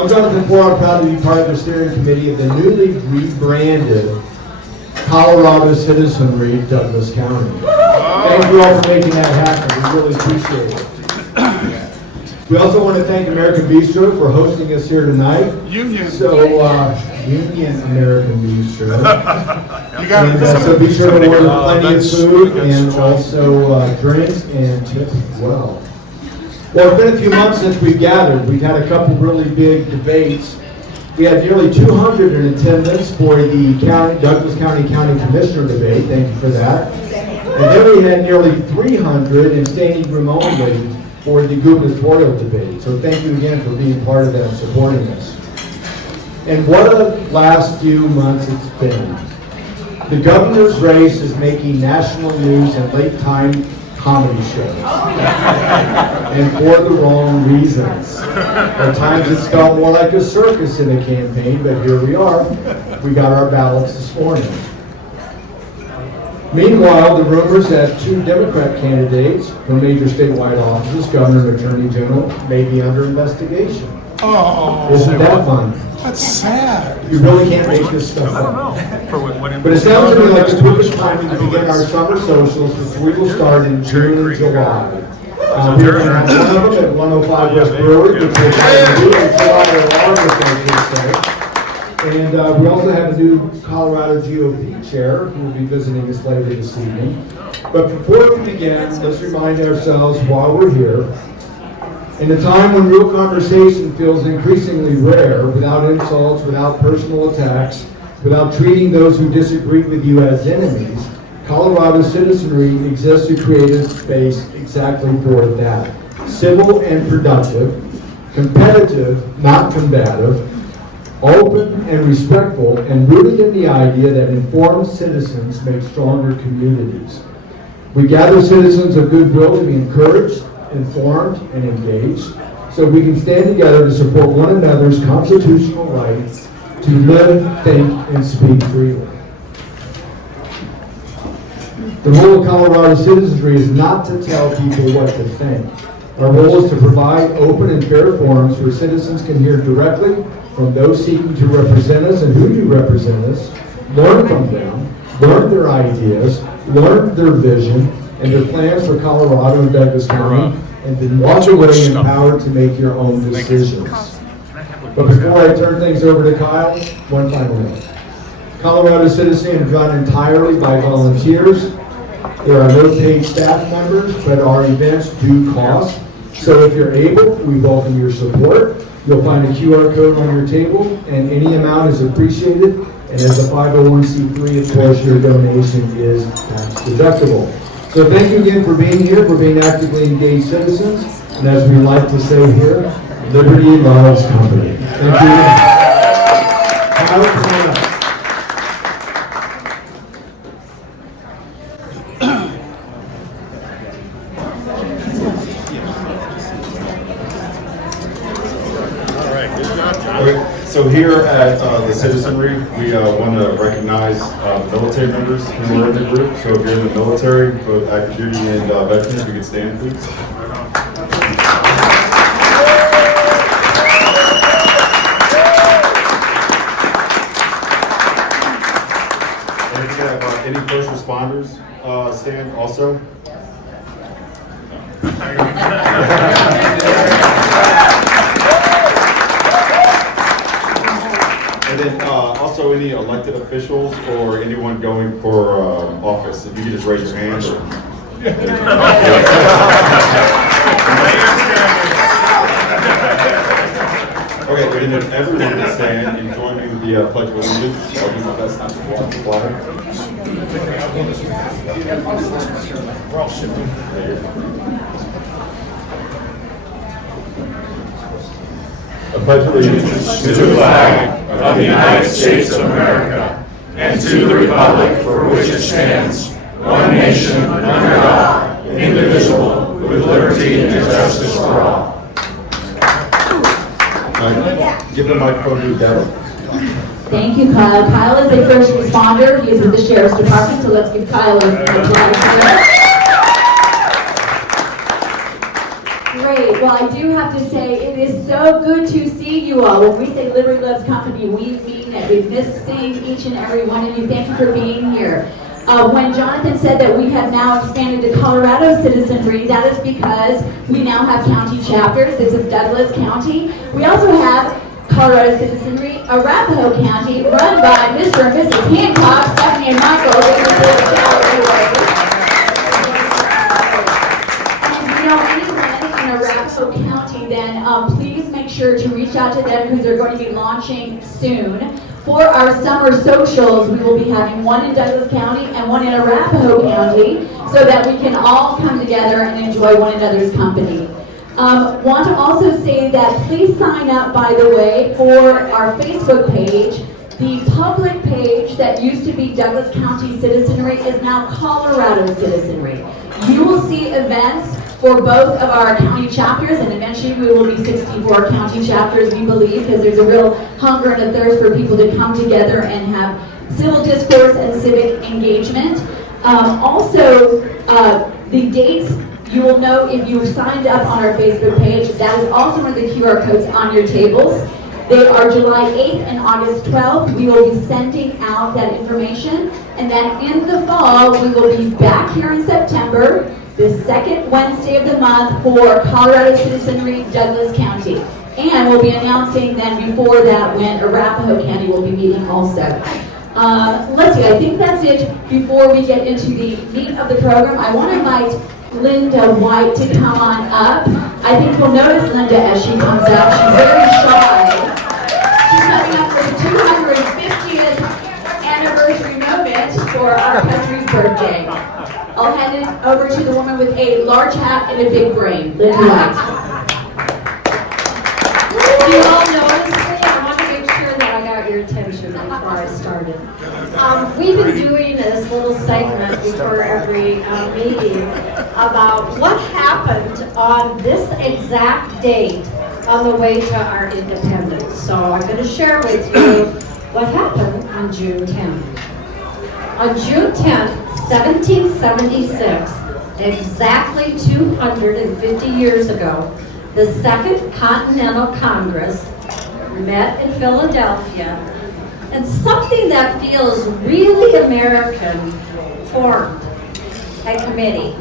I'm Jonathan Ford. I'm proud to be part of the steering committee of the newly rebranded Colorado Citizenry Douglas County. Thank you all for making that happen. We really appreciate it. We also want to thank American Bistro for hosting us here tonight. Union. So, Union American Bistro. You got And, so be sure to order plenty of food and also drinks and tip as well. Well, it's been a few months since we've gathered. We've had a couple really big debates. We had nearly 200 in attendance for the Douglas County Commissioner debate. Thank you for that. And then we had nearly 300 in standing room only for the gubernatorial debate. So thank you again for being part of that and supporting us. And what a last few months it's been. The governor's race is making national news and late-time comedy shows. And for the wrong reasons. At times it's felt more like a circus in a campaign, but here we are. We got our ballots this morning. Meanwhile, the rumors that 2 Democrat candidates for major statewide offices, governor and attorney general, may be under investigation. Oh, Isn't that fun? that's sad. You really can't make this stuff up. But it sounds to me like the perfect time to begin our summer socials, which we will start in June and July. We're going to have one of them at 105 West Brewery, which we're going to do in July. And we also have a new Colorado GOP Chair who will be visiting us later this evening. But before we begin, let's remind ourselves while we're here, in a time when real conversation feels increasingly rare, without insults, without personal attacks, without treating those who disagree with you as enemies, Colorado Citizenry exists to create a space exactly for that. Civil and productive, competitive, not combative, open and respectful, and rooted in the idea that informed citizens make stronger communities. We gather citizens of goodwill to be encouraged, informed, and engaged, so we can stand together to support one another's constitutional rights to live, think, and speak freely. The role of Colorado Citizenry is not to tell people what to think. Our role is to provide open and fair forums where citizens can hear directly from those seeking to represent us and who do represent us, learn from them, learn their ideas, learn their vision, and their plans for Colorado and Douglas County, and then walk away empowered to make your own decisions. But before I turn things over to Kyle, one final note. Colorado Citizen is run entirely by volunteers. There are no paid staff members, but our events do cost. So if you're able, we welcome your support. You'll find a QR code on your table, and any amount is appreciated. And as a 501c3, of course, your donation is tax deductible. So thank you again for being here, for being actively engaged citizens. And as we like to say here, liberty loves company. Thank you. So here at the Citizenry, we want to recognize military members who are in the group. So if you're in the military, both active duty and veterans, if you could stand, please. And if you have any first responders stand also. And then also any elected officials or anyone going for office, if you could just raise your hand. Okay, and if everyone would stand and join me with the Pledge of Allegiance, I'll do my best not to block the flag. We're all shifting. I pledge allegiance to the flag of the United States of America and to the republic for which it stands, one nation, under God, indivisible, with liberty and justice for all. Give the microphone to Deborah. Thank you, Kyle. Kyle is a first responder. He is with the Sheriff's Department, so let's give Kyle a applause. Great. Well, I do have to say, it is so good to see you all. When we say Liberty Loves Company, we mean it. We've missed seeing each and every one of you. Thank you for being here. When Jonathan said that we have now expanded to Colorado citizenry, that is because we now have county chapters. This is Douglas County. We also have Colorado citizenry, Arapahoe County, run by Mr. and Mrs. Hancock, Stephanie and Michael. And if you know anyone in Arapahoe County, then please make sure to reach out to them because they're going to be launching soon. For our summer socials, we will be having one in Douglas County and one in Arapahoe County so that we can all come together and enjoy one another's company. Want to also say that please sign up, by the way, for our Facebook page. The public page that used to be Douglas County Citizenry is now Colorado Citizenry. You will see events for both of our county chapters, and eventually we will be 64 county chapters, we believe, because there's a real hunger and a thirst for people to come together and have civil discourse and civic engagement. Also, the dates, you will know if you signed up on our Facebook page. That is also one of the QR codes on your tables. They are July 8th and August 12th. We will be sending out that information. And then in the fall, we will be back here in September, the second Wednesday of the month for Colorado Citizenry, Douglas County. And we'll be announcing then before that when Arapahoe County will be meeting also. Let's see, I think that's it before we get into the meat of the program. I want to invite Linda White to come on up. I think you'll notice Linda as she comes out. She's very shy. She's coming up for the 250th anniversary moment for our country's birthday. I'll hand it over to the woman with a large hat and a big brain, Linda White. You all noticed me. I want to make sure that I got your attention before I started. We've been doing this little segment before every meeting about what happened on this exact date on the way to our independence. So I'm going to share with you what happened on June 10th. On June 10th, 1776, exactly 250 years ago, the Second Continental Congress met in Philadelphia, and something that feels really American formed a committee.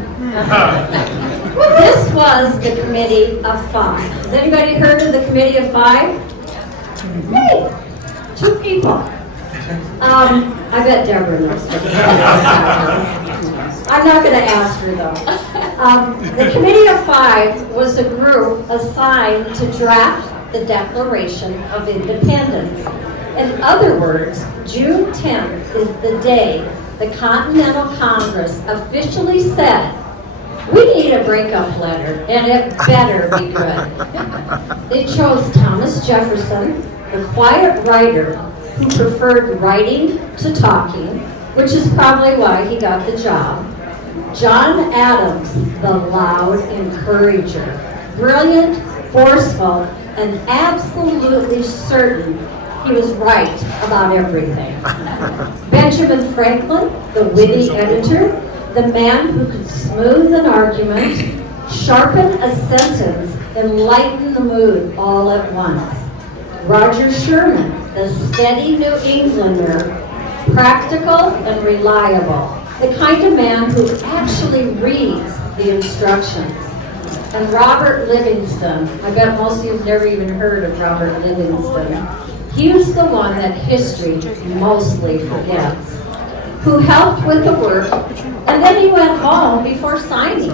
This was the Committee of Five. Has anybody heard of the Committee of Five? Hey, 2 people. I bet Deborah knows what the Committee of Five is. I'm not going to ask her though. The Committee of Five was a group assigned to draft the Declaration of Independence. In other words, June 10th is the day the Continental Congress officially said, we need a breakup letter, and it better be good. They chose Thomas Jefferson, the quiet writer who preferred writing to talking, which is probably why he got the job. John Adams, the loud encourager, brilliant, forceful, and absolutely certain he was right about everything. Benjamin Franklin, the witty editor, the man who could smooth an argument, sharpen a sentence, and lighten the mood all at once. Roger Sherman, the steady New Englander, practical and reliable, the kind of man who actually reads the instructions. And Robert Livingston, I bet most of you have never even heard of Robert Livingston. He was the one that history mostly forgets, who helped with the work, and then he went home before signing.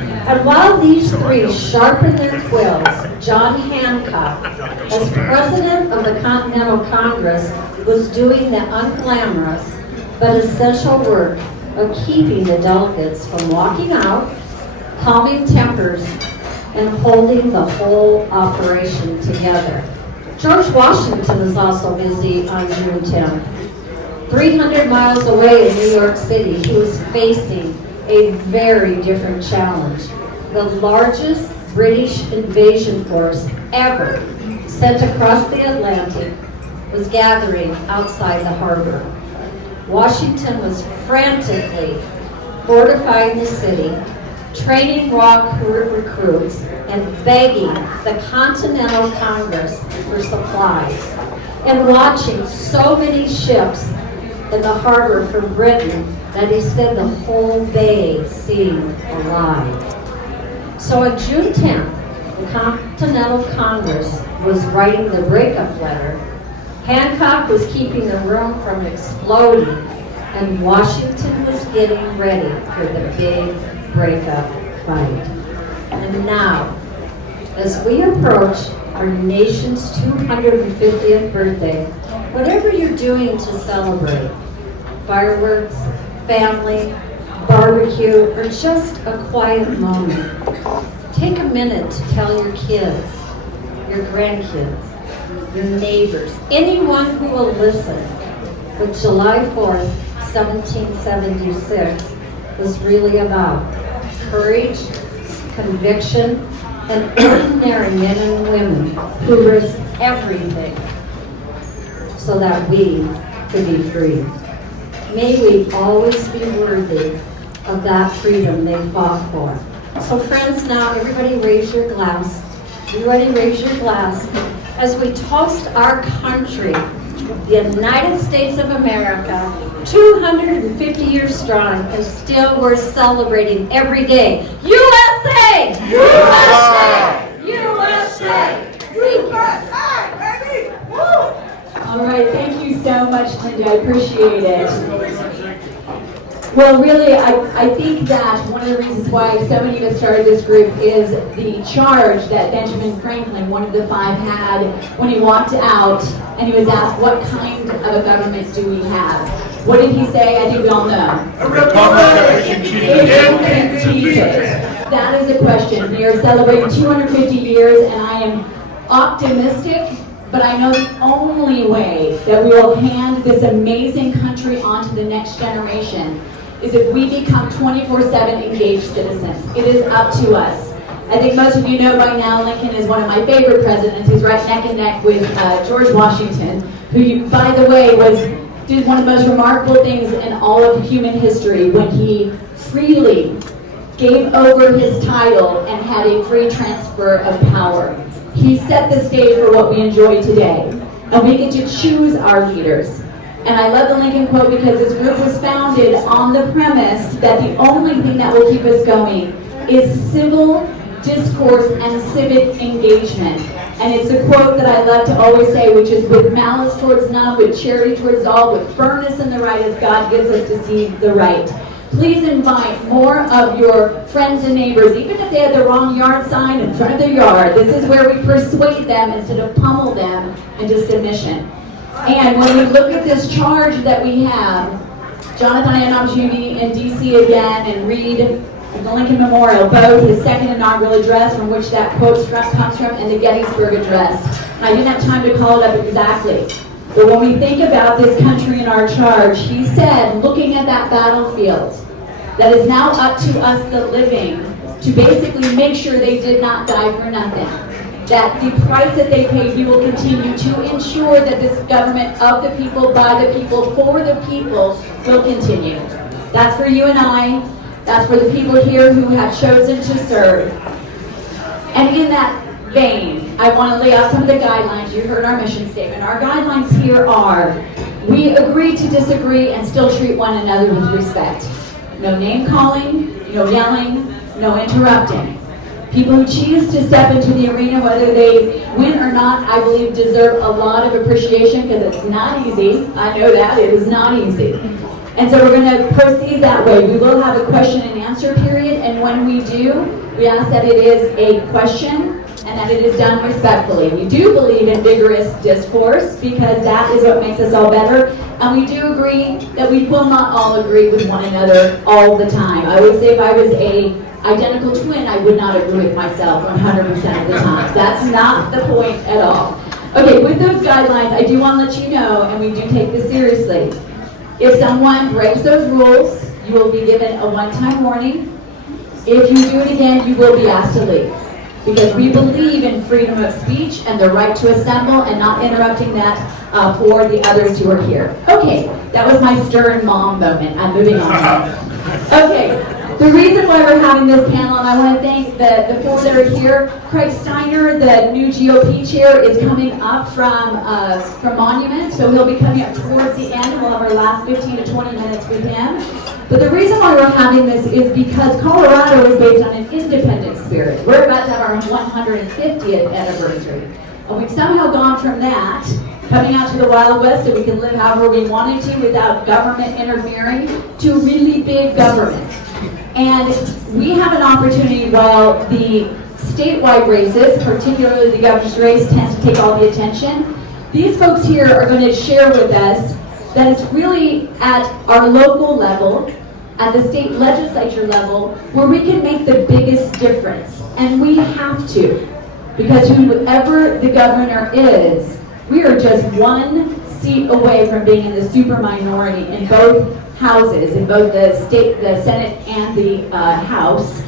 And while these 3 sharpened their quills, John Hancock, as president of the Continental Congress, was doing the unglamorous but essential work of keeping the delegates from walking out, calming tempers, and holding the whole operation together. George Washington was also busy on June 10th. 300 miles away in New York City, he was facing a very different challenge. The largest British invasion force ever sent across the Atlantic was gathering outside the harbor. Washington was frantically fortifying the city, training raw recruits, and begging the Continental Congress for supplies, and watching so many ships in the harbor from Britain that he said the whole bay seemed alive. So on June 10th, the Continental Congress was writing the breakup letter. Hancock was keeping the room from exploding, and Washington was getting ready for the big breakup fight. And now, as we approach our nation's 250th birthday, whatever you're doing to celebrate, fireworks, family, barbecue, or just a quiet moment, take a minute to tell your kids, your grandkids, your neighbors, anyone who will listen, what July 4th, 1776 was really about. Courage, conviction, and ordinary men and women who risked everything so that we could be free. May we always be worthy of that freedom they fought for. So friends, now everybody raise your glass. Everybody raise your glass as we toast our country, the United States of America, 250 years strong, and still we're celebrating every day. USA! USA! USA! USA, baby! Woo! All right, thank you so much, Linda. I appreciate it. Well, really, I think that one of the reasons why so many of us started this group is the charge that Benjamin Franklin, one of the five, had when he walked out and he was asked, what kind of a government do we have? What did he say? I think we all know. A republic! That is the question. We are celebrating 250 years, and I am optimistic, but I know the only way that we will hand this amazing country on to the next generation is if we become 24/7 engaged citizens. It is up to us. I think most of you know by now Lincoln is one of my favorite presidents. He's right neck and neck with George Washington, who, by the way, did one of the most remarkable things in all of human history when he freely gave over his title and had a free transfer of power. He set the stage for what we enjoy today, and we get to choose our leaders. And I love the Lincoln quote because this group was founded on the premise that the only thing that will keep us going is civil discourse and civic engagement. And it's a quote that I love to always say, which is, with malice towards none, with charity towards all, with firmness in the right as God gives us to see the right. Please invite more of your friends and neighbors, even if they have the wrong yard sign in front of their yard. This is where we persuade them instead of pummel them into submission. And when we look at this charge that we have, Jonathan, I had an opportunity in D.C. again and read the Lincoln Memorial, both his second inaugural address, from which that quote comes from, and the Gettysburg Address. And I didn't have time to call it up exactly. But when we think about this country and our charge, he said, looking at that battlefield, that is now up to us, the living, to basically make sure they did not die for nothing. That the price that they paid, we will continue to ensure that this government of the people, by the people, for the people will continue. That's for you and I. That's for the people here who have chosen to serve. And in that vein, I want to lay out some of the guidelines. You heard our mission statement. Our guidelines here are, we agree to disagree and still treat one another with respect. No name calling, no yelling, no interrupting. People who choose to step into the arena, whether they win or not, I believe deserve a lot of appreciation because it's not easy. I know that. It is not easy. And so we're going to proceed that way. We will have a question and answer period, and when we do, we ask that it is a question and that it is done respectfully. We do believe in vigorous discourse because that is what makes us all better, and we do agree that we will not all agree with one another all the time. I would say if I was a identical twin, I would not agree with myself 100% of the time. That's not the point at all. Okay, with those guidelines, I do want to let you know, and we do take this seriously, if someone breaks those rules, you will be given a one-time warning. If you do it again, you will be asked to leave. Because we believe in freedom of speech and the right to assemble and not interrupting that for the others who are here. Okay, that was my stern mom moment. I'm moving on. Okay, The reason why we're having this panel, and I want to thank the folks that are here. Craig Steiner, the new GOP chair, is coming up from Monument, so he'll be coming up towards the end. We'll have our last 15 to 20 minutes with him. But the reason why we're having this is because Colorado is based on an independent spirit. We're about to have our 150th anniversary. And we've somehow gone from that, coming out to the Wild West so we can live however we wanted to without government interfering, to really big government. And we have an opportunity while the statewide races, particularly the governor's race, tend to take all the attention. These folks here are going to share with us that it's really at our local level, at the state legislature level, where we can make the biggest difference. And we have to, because whoever the governor is, we are just one seat away from being in the super minority in both houses, in both the Senate and the House.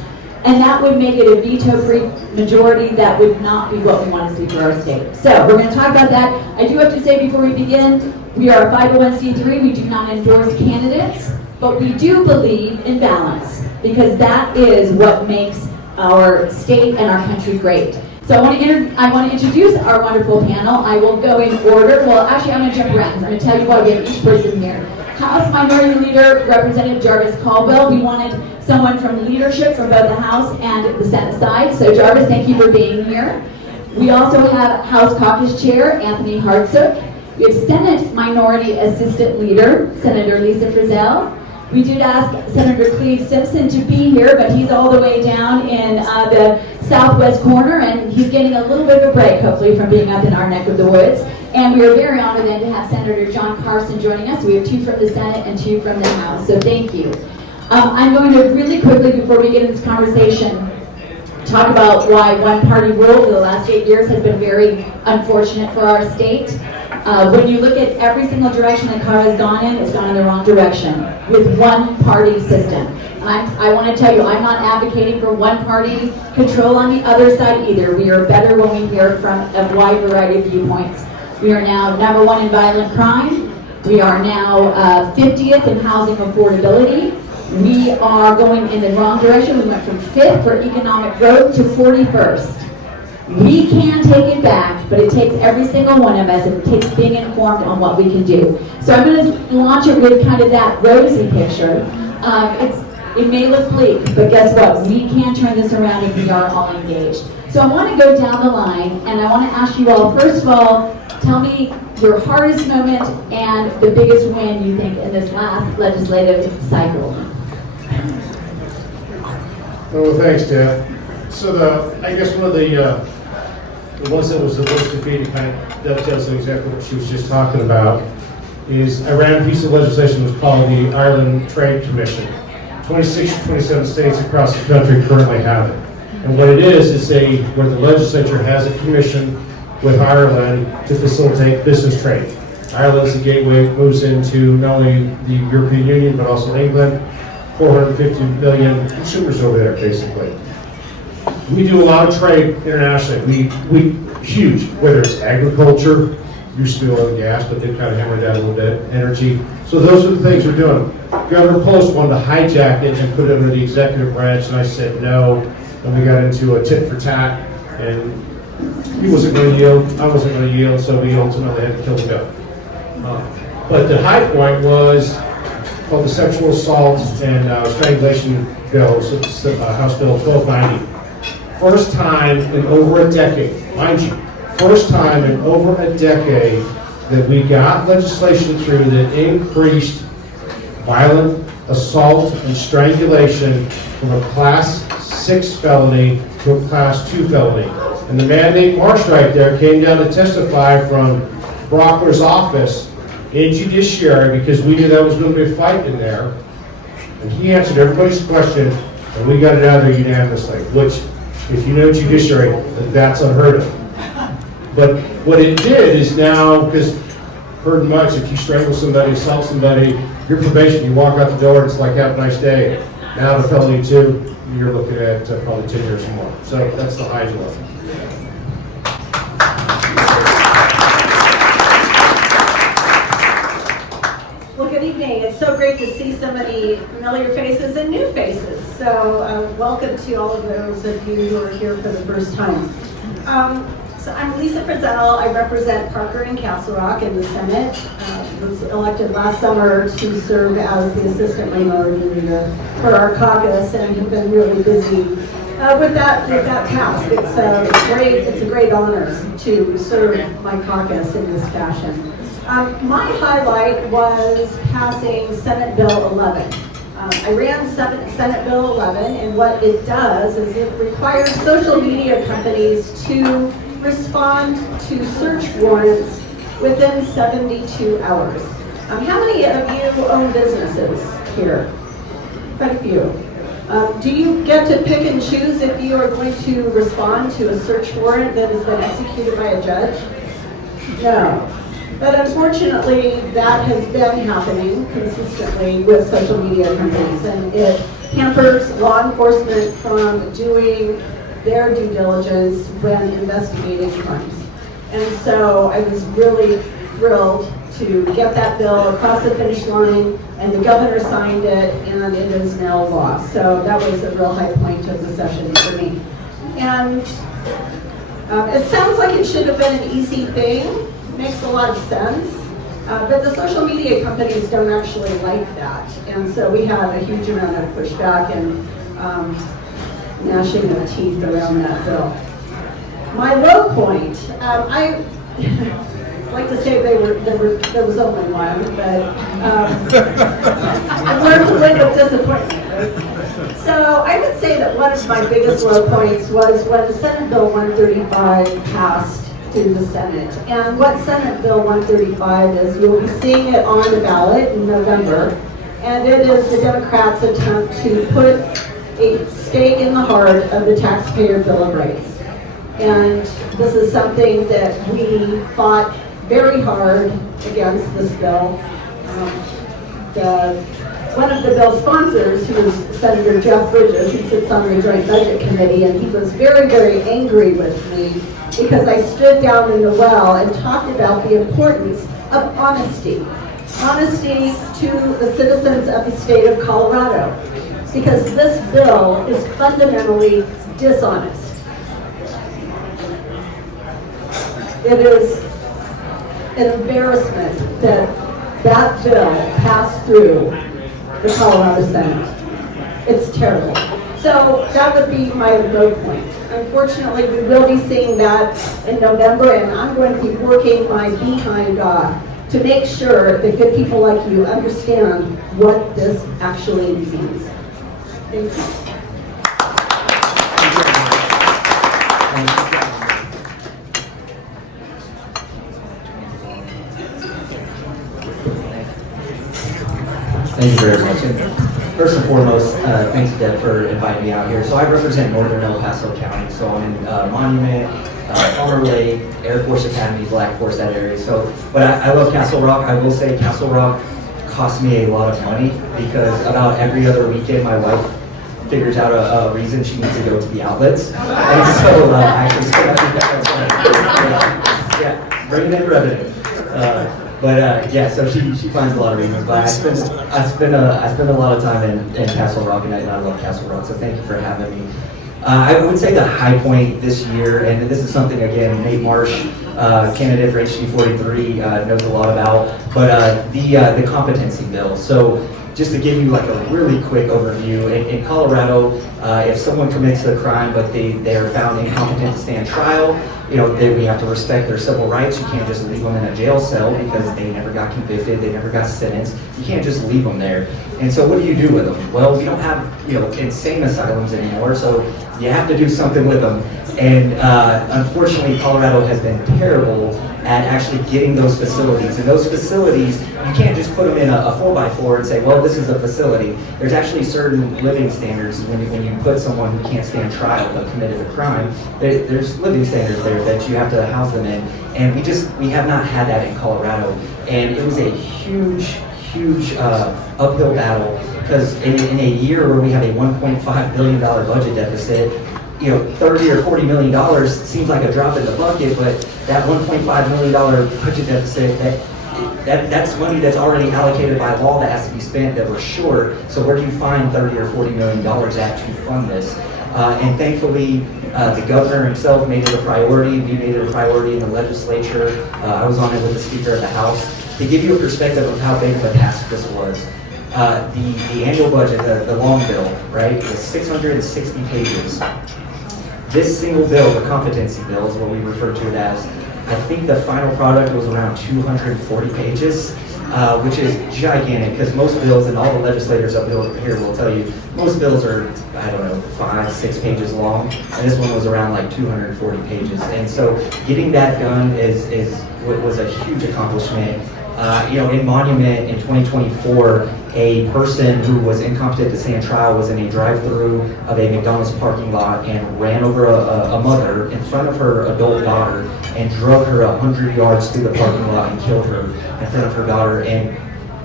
And that would make it a veto-free majority. That would not be what we want to see for our state. So we're going to talk about that. I do have to say before we begin, we are a 501c3. We do not endorse candidates, but we do believe in balance, because that is what makes our state and our country great. So I want to introduce our wonderful panel. I will go in order. Well, actually, I'm going to jump around. I'm going to tell you why we have each person here. House Minority Leader, Representative Jarvis Caldwell. We wanted someone from leadership from both the House and the Senate side. So Jarvis, thank you for being here. We also have House Caucus Chair, Anthony Hartsook. We have Senate Minority Assistant Leader, Senator Lisa Frizell. We did ask Senator Cleve Simpson to be here, but he's all the way down in the southwest corner, and he's getting a little bit of a break, hopefully, from being up in our neck of the woods. And we are very honored then to have Senator John Carson joining us. We have 2 from the Senate and 2 from the House, so thank you. I'm going to really quickly, before we get into this conversation, talk about why one-party rule for the last 8 years has been very unfortunate for our state. When you look at every single direction that Colorado has gone in, it's gone in the wrong direction with one-party system. And I want to tell you, I'm not advocating for one-party control on the other side either. We are better when we hear from a wide variety of viewpoints. We are now #1 in violent crime. We are now 50th in housing affordability. We are going in the wrong direction. We went from 5th for economic growth to 41st. We can take it back, but it takes every single one of us, and it takes being informed on what we can do. So I'm going to launch it with kind of that rosy picture. It may look bleak, but guess what? We can turn this around if we are all engaged. So I want to go down the line, and I want to ask you all, first of all, tell me your hardest moment and the biggest win you think in this last legislative cycle. Oh, thanks, Dad. So I guess one of the ones that was the most defeated kind of dovetails on exactly what she was just talking about is I ran a piece of legislation that was called the Ireland Trade Commission. 26 or 27 states across the country currently have it. And what it is where the legislature has a commission with Ireland to facilitate business trade. Ireland is the gateway, moves into not only the European Union, but also England. 450 million consumers over there, basically. We do a lot of trade internationally. We huge, whether it's agriculture, used to be oil and gas, but they've kind of hammered that a little bit, energy. So those are the things we're doing. Governor Post wanted to hijack it and put it under the executive branch, and I said no. And we got into a tit for tat, and he wasn't going to yield, I wasn't going to yield, so we ultimately had to kill the goat. But the high point was called the Sexual Assault and Strangulation Bill, so House Bill 1290. First time in over a decade, mind you, first time in over a decade that we got legislation through that increased violent assault and strangulation from a Class 6 felony to a Class 2 felony. And the man named Marsh right there came down to testify from Brockler's office in Judiciary because we knew that was going to be a fight in there. And he answered everybody's question, and we got it out of there unanimously, which, if you know Judiciary, that's unheard of. But what it did is now, because heard much, if you strangle somebody, assault somebody, your probation, you walk out the door, it's like, have a nice day. Now the felony 2, you're looking at probably 10 years or more. So that's the highest level. Well, good evening. It's so great to see so many familiar faces and new faces. So welcome to all of those of you who are here for the first time. So I'm Lisa Frizell. I represent Parker and Castle Rock in the Senate. Was elected last summer to serve as the assistant minority leader for our caucus, and have been really busy with that task. It's a great honor to serve my caucus in this fashion. My highlight was passing Senate Bill 11. I ran Senate Bill 11, and what it does is it requires social media companies to respond to search warrants within 72 hours. How many of you own businesses here? Quite a few. Do you get to pick and choose if you are going to respond to a search warrant that has been executed by a judge? No. But unfortunately, that has been happening consistently with social media companies, and it hampers law enforcement from doing their due diligence when investigating crimes. And so I was really thrilled to get that bill across the finish line, and the governor signed it, and it is now law. So that was a real high point of the session for me. And it sounds like it should have been an easy thing. Makes a lot of sense, but the social media companies don't actually like that, and so we have a huge amount of pushback and gnashing of teeth around that bill. My low point, I like to say there was only one, but I've learned to live with disappointment. So I would say that one of my biggest low points was when Senate Bill 135 passed through the Senate. And what Senate Bill 135 is, you'll be seeing it on the ballot in November, and it is the Democrats' attempt to put a stake in the heart of the taxpayer Bill of Rights. And this is something that we fought very hard against this bill. One of the bill sponsors, who is Senator Jeff Bridges, who sits on the Joint Budget Committee, and he was very, very angry with me because I stood down in the well and talked about the importance of honesty. Honesty to the citizens of the state of Colorado, because this bill is fundamentally dishonest. It is an embarrassment that that bill passed through the Colorado Senate. It's terrible. So that would be my low point. Unfortunately, we will be seeing that in November, and I'm going to be working my behind off to make sure that good people like you understand what this actually means. Thank you. Thank you very much. And first and foremost, thanks Deb for inviting me out here. So I represent Northern El Paso County. So I'm in Monument, Palmer Lake, Air Force Academy, Black Force, that area. So, but I love Castle Rock. I will say Castle Rock cost me a lot of money because about every other weekend my wife figures out a reason she needs to go to the outlets. And so actually, yeah, bringing in revenue. Yeah, so she finds a lot of reasons. But I spend a lot of time in Castle Rock, and I love Castle Rock. So thank you for having me. I would say the high point this year, and this is something again Nate Marsh, candidate for HD 43, knows a lot about. But the competency bill. So just to give you like a really quick overview, in Colorado, if someone commits a crime but they are found incompetent to stand trial, we have to respect their civil rights. You can't just leave them in a jail cell because they never got convicted, they never got sentenced. You can't just leave them there. And so what do you do with them? Well, we don't have insane asylums anymore, so you have to do something with them. And unfortunately, Colorado has been terrible at actually getting those facilities. And those facilities, you can't just put them in a 4x4 and say, well, this is a facility. There's actually certain living standards when you put someone who can't stand trial but committed a crime. There's living standards there that you have to house them in. And we have not had that in Colorado. And it was a huge uphill battle because in a year where we have a $1.5 billion budget deficit, $30 or $40 million seems like a drop in the bucket, but that $1.5 million budget deficit, that that's money that's already allocated by law that has to be spent that we're short. So where do you find $30 or $40 million at to fund this? And thankfully, the governor himself made it a priority. We made it a priority in the legislature. I was on it with the Speaker of the House. To give you a perspective of how big of a task this was, the annual budget, the long bill, right, was 660 pages. This single bill, the competency bill, is what we refer to it as. I think the final product was around 240 pages, which is gigantic, because most bills, and all the legislators up here will tell you, most bills are, I don't know, 5-6 pages long, and this one was around like 240 pages. And so getting that done was a huge accomplishment. In Monument in 2024, a person who was incompetent to stand trial was in a drive-through of a McDonald's parking lot and ran over a mother in front of her adult daughter and drug her 100 yards through the parking lot and killed her in front of her daughter. And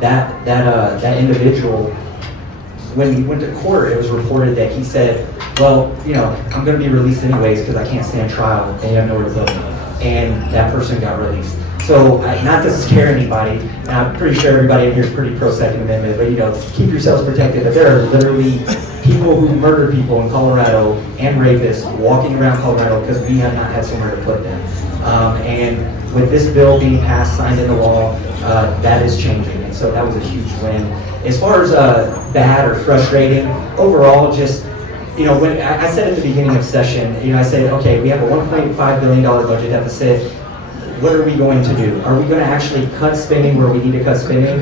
that individual, when he went to court, it was reported that he said, well, I'm going to be released anyways because I can't stand trial and you have nowhere to go. And that person got released. So, not to scare anybody, and I'm pretty sure everybody in here is pretty pro-Second Amendment, but keep yourselves protected. But there are literally people who murder people in Colorado and rapists walking around Colorado because we have not had somewhere to put them. And with this bill being passed, signed into law, that is changing. And so that was a huge win. As far as bad or frustrating, overall, just when I said at the beginning of session, I said, okay, we have a $1.5 billion budget deficit. What are we going to do? Are we going to actually cut spending where we need to cut spending?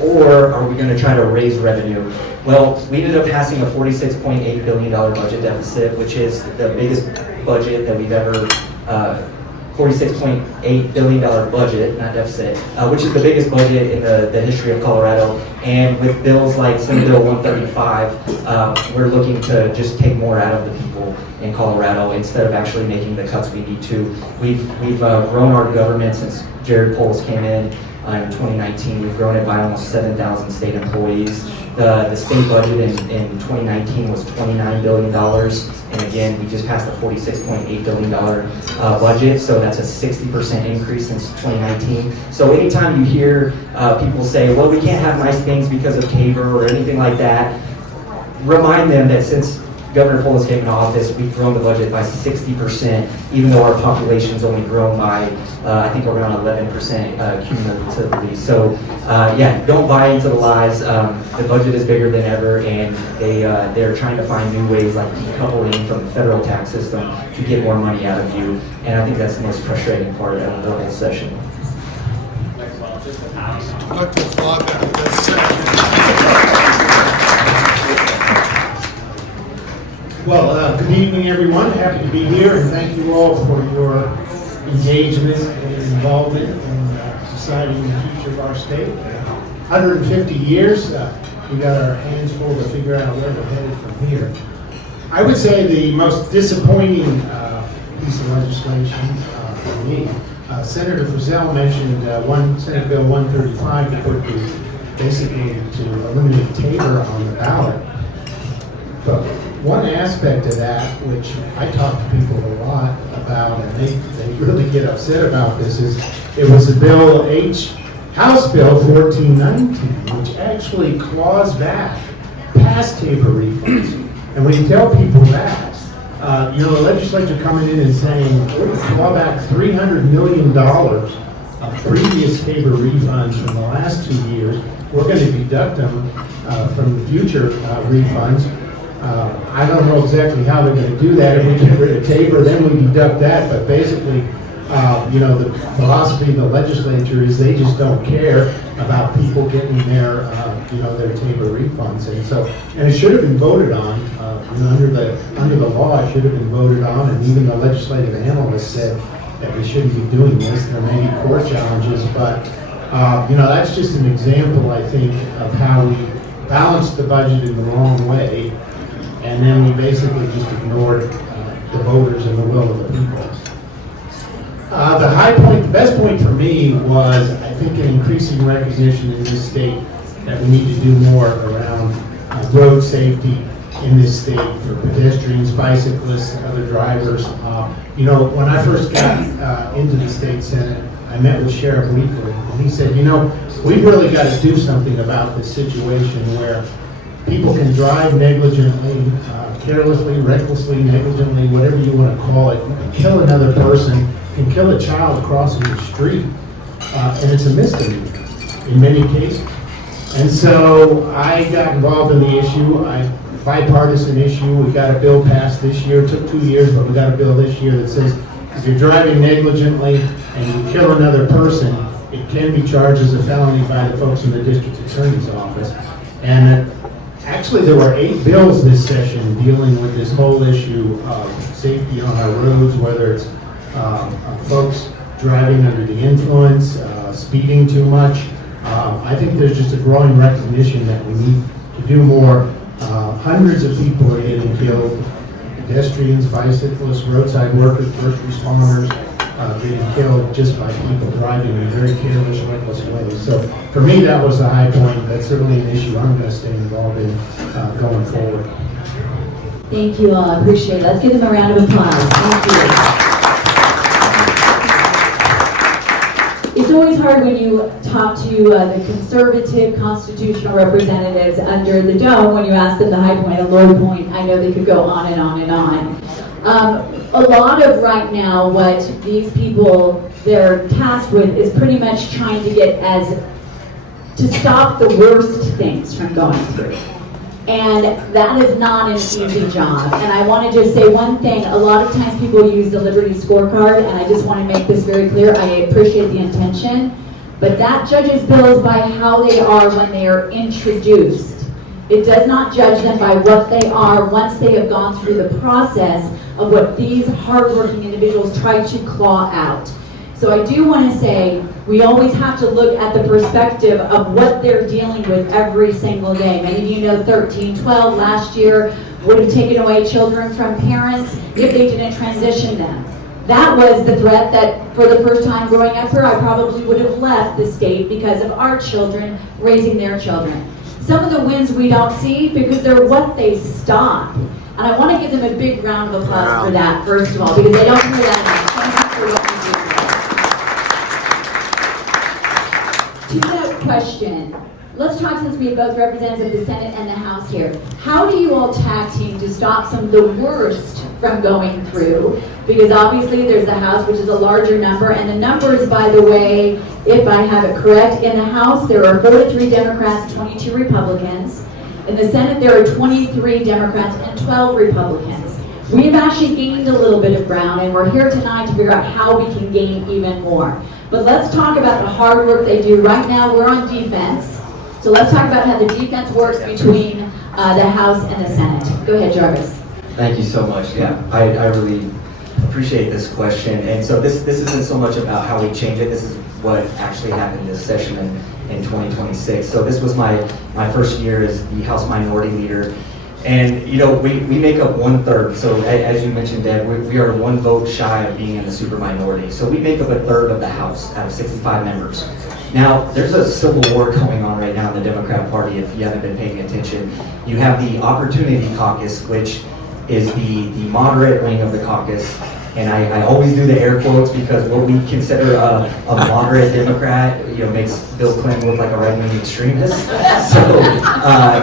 Or are we going to try to raise revenue? Well, we ended up passing a $46.8 billion budget deficit, which is the biggest budget that we've ever, $46.8 billion budget, not deficit, which is the biggest budget in the history of Colorado. And with bills like Senate Bill 135, we're looking to just take more out of the people in Colorado instead of actually making the cuts we need to. We've grown our government since Jared Polis came in 2019. We've grown it by almost 7,000 state employees. The state budget in 2019 was $29 billion. And again, we just passed a $46.8 billion budget, so that's a 60% increase since 2019. So anytime you hear people say, well, we can't have nice things because of Tabor or anything like that, remind them that since Governor Polis came into office, we've grown the budget by 60%, even though our population's only grown by, I think, around 11% cumulatively. So, don't buy into the lies. The budget is bigger than ever, and they're trying to find new ways, like decoupling from the federal tax system to get more money out of you. And I think that's the most frustrating part of the whole session. I'd like to applaud that. That's Well, good evening, everyone. Happy to be here, and thank you all for your engagement and involvement in deciding the future of our state. 150 years, we got our hands full to figure out where we're headed from here. I would say the most disappointing piece of legislation for me, Senator Frizell mentioned Senate Bill 135 to put basically to eliminate Tabor on the ballot. But one aspect of that, which I talk to people a lot about, and they really get upset about this, is it was a bill, House Bill 1419, which actually claws back past Tabor refunds. And when you tell people that, the legislature coming in and saying, we're going to claw back $300 million of previous Tabor refunds from the last 2 years, we're going to deduct them from the future refunds. I don't know exactly how they're going to do that. If we get rid of Tabor, then we deduct that. But basically, the philosophy of the legislature is they just don't care about people getting their Tabor refunds. And it should have been voted on under the law. It should have been voted on, and even the legislative analysts said that we shouldn't be doing this. There may be court challenges, but that's just an example, I think, of how we balanced the budget in the wrong way. And then we basically just ignored the voters and the will of the people. The best point for me was, I think, an increasing recognition in this state that we need to do more around road safety in this state for pedestrians, bicyclists, and other drivers. When I first got into the state Senate, I met with Sheriff Weekly, And he said, we really got to do something about this situation where people can drive negligently, carelessly, recklessly, negligently, whatever you want to call it. You can kill another person, you can kill a child crossing the street, and it's a misdemeanor in many cases. And so I got involved in the issue. Bipartisan issue. We got a bill passed this year. It took 2 years, but we got a bill this year that says if you're driving negligently and you kill another person, it can be charged as a felony by the folks in the district attorney's office. And actually, there were 8 bills this session dealing with this whole issue of safety on our roads, whether it's folks driving under the influence, speeding too much. I think there's just a growing recognition that we need to do more. Hundreds of people are getting killed, pedestrians, bicyclists, roadside workers, first responders, getting killed just by people driving in very careless, reckless ways. So for me, that was the high point. That's certainly an issue I'm going to stay involved in going forward. Thank you all, I appreciate it. Let's give them a round of applause. Thank you. It's always hard when you talk to the conservative constitutional representatives under the dome when you ask them the high point, the low point. I know they could go on and on and on. A lot of right now what these people, they're tasked with is pretty much trying to stop the worst things from going through. And that is not an easy job. And I want to just say one thing. A lot of times people use the Liberty Scorecard, and I just want to make this very clear. I appreciate the intention, but that judges bills by how they are when they are introduced. It does not judge them by what they are once they have gone through the process of what these hardworking individuals try to claw out. So I do want to say, we always have to look at the perspective of what they're dealing with every single day. Many of you know 1312 last year would have taken away children from parents if they didn't transition them. That was the threat that for the first time growing up here, I probably would have left the state because of our children raising their children. Some of the wins we don't see because they're what they stop. And I want to give them a big round of applause for that, first of all, because they don't hear that enough. Thank you for what you do. To that question, let's talk, since we have both representatives of the Senate and the House here. How do you all tag team to stop some of the worst from going through? Because obviously there's the House, which is a larger number, and the numbers, by the way, if I have it correct, in the House there are 43 Democrats, 22 Republicans. In the Senate there are 23 Democrats and 12 Republicans. We have actually gained a little bit of ground, and we're here tonight to figure out how we can gain even more. But let's talk about the hard work they do. Right now we're on defense. So let's talk about how the defense works between the House and the Senate. Go ahead, Jarvis. Thank you so much. Yeah, I really appreciate this question. And so this isn't so much about how we change it. This is what actually happened this session in 2026. So this was my first year as the House Minority Leader. And we make up 1/3. So as you mentioned, Deb, we are 1 vote shy of being in the super minority. So we make up 1/3 of the House out of 65 members. Now, there's a civil war going on right now in the Democrat Party, if you haven't been paying attention. You have the Opportunity Caucus, which is the moderate wing of the caucus. And I always do the air quotes because what we consider a moderate Democrat, makes Bill Clinton look like a right-wing extremist. So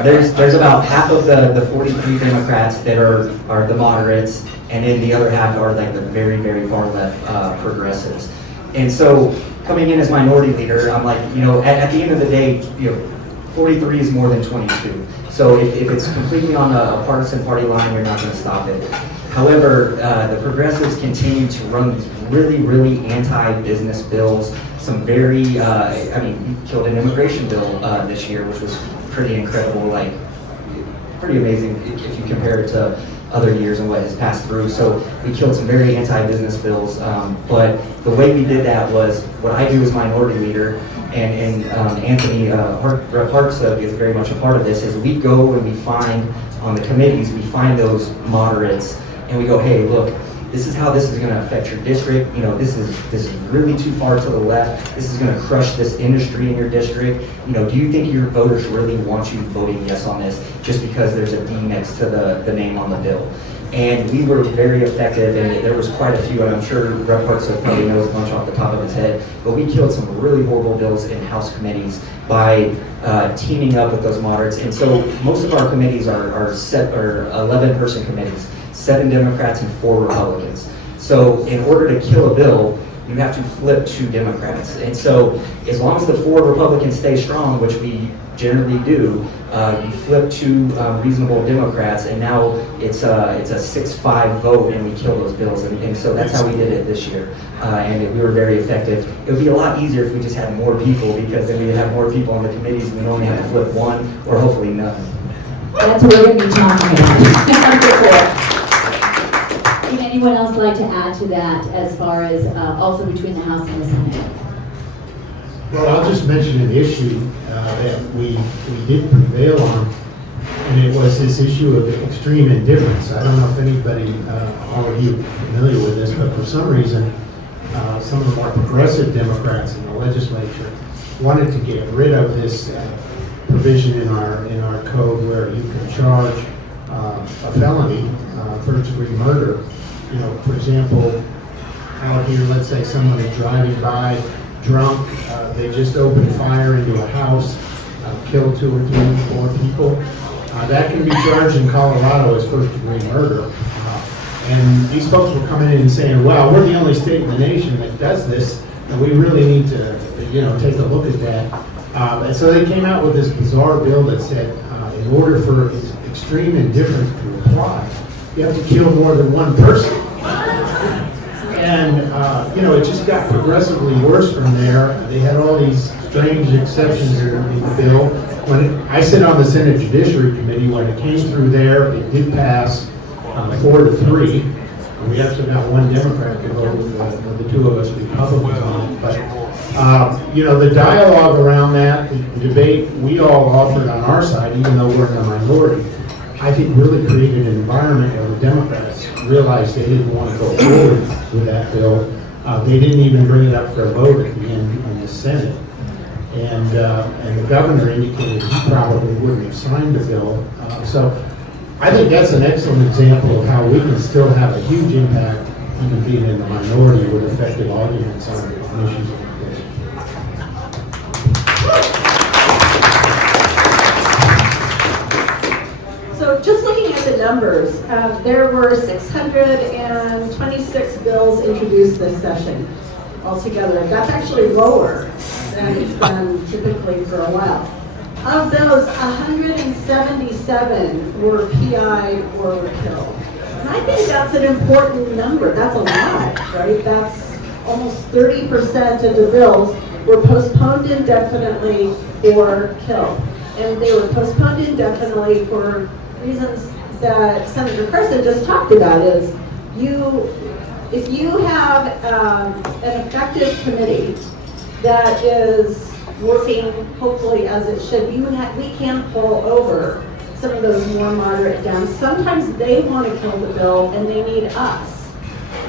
there's about half of the 43 Democrats that are the moderates, and then the other half are like the very, very far left progressives. And so coming in as minority leader, I'm like, at the end of the day, 43 is more than 22. So if it's completely on a partisan party line, you're not going to stop it. However, the progressives continue to run these really, really anti-business bills. Some very, we killed an immigration bill this year, which was pretty incredible, pretty amazing if you compare it to other years and what has passed through. So we killed some very anti-business bills, but the way we did that was, what I do as minority leader, and Anthony Hartsook is very much a part of this, is we go and we find, on the committees, we find those moderates, and we go, hey, look, this is how this is going to affect your district. This is really too far to the left. This is going to crush this industry in your district. Do you think your voters really want you voting yes on this just because there's a D next to the name on the bill? And we were very effective, and there was quite a few, and I'm sure Rep. Hartsook probably knows a bunch off the top of his head, but we killed some really horrible bills in House committees by teaming up with those moderates. And so most of our committees are 11-person committees, 7 Democrats and 4 Republicans. So in order to kill a bill, you have to flip 2 Democrats. And so as long as the 4 Republicans stay strong, which we generally do, you flip 2 reasonable Democrats, and now it's a 6-5 vote, and we kill those bills. And so that's how we did it this year, and we were very effective. It would be a lot easier if we just had more people, because then we'd have more people on the committees, and we'd only have to flip 1 or hopefully none. That's what we're going to be talking about. Would anyone else like to add to that as far as also between the House and the Senate? Well, I'll just mention an issue that we did prevail on, and it was this issue of extreme indifference. I don't know if anybody, all of you, are familiar with this, but for some reason, some of the more progressive Democrats in the legislature wanted to get rid of this provision in our code where you can charge a felony, first-degree murder. You know, for example, out here, let's say someone is driving by drunk, they just opened fire into a house, killed 2 or 3 or 4 people. That can be charged in Colorado as first-degree murder. And these folks were coming in and saying, well, we're the only state in the nation that does this, and we really need to, take a look at that. And so they came out with this bizarre bill that said, in order for extreme indifference to apply, you have to kill more than 1 person. And, it just got progressively worse from there. They had all these strange exceptions in the bill. I sit on the Senate Judiciary Committee. When it came through there, it did pass 4-3. And we actually got 1 Democrat to vote with the 2 of us Republicans on it. But, the dialogue around that, the debate we all offered on our side, even though we're in the minority, I think really created an environment where the Democrats realized they didn't want to go forward with that bill. They didn't even bring it up for a vote at the end in the Senate. And the governor indicated he probably wouldn't have signed the bill. So I think that's an excellent example of how we can still have a huge impact, even being in the minority, with effective arguments on issues like this. So just looking at the numbers, there were 626 bills introduced this session altogether. That's actually lower than it's been typically for a while. Of those, 177 were PI'd or were killed. And I think that's an important number. That's a lot, right? That's almost 30% of the bills were postponed indefinitely or killed. And they were postponed indefinitely for reasons that Senator Carson just talked about. Is if you have an effective committee that is working hopefully as it should, we can pull over some of those more moderate Dems. Sometimes they want to kill the bill and they need us,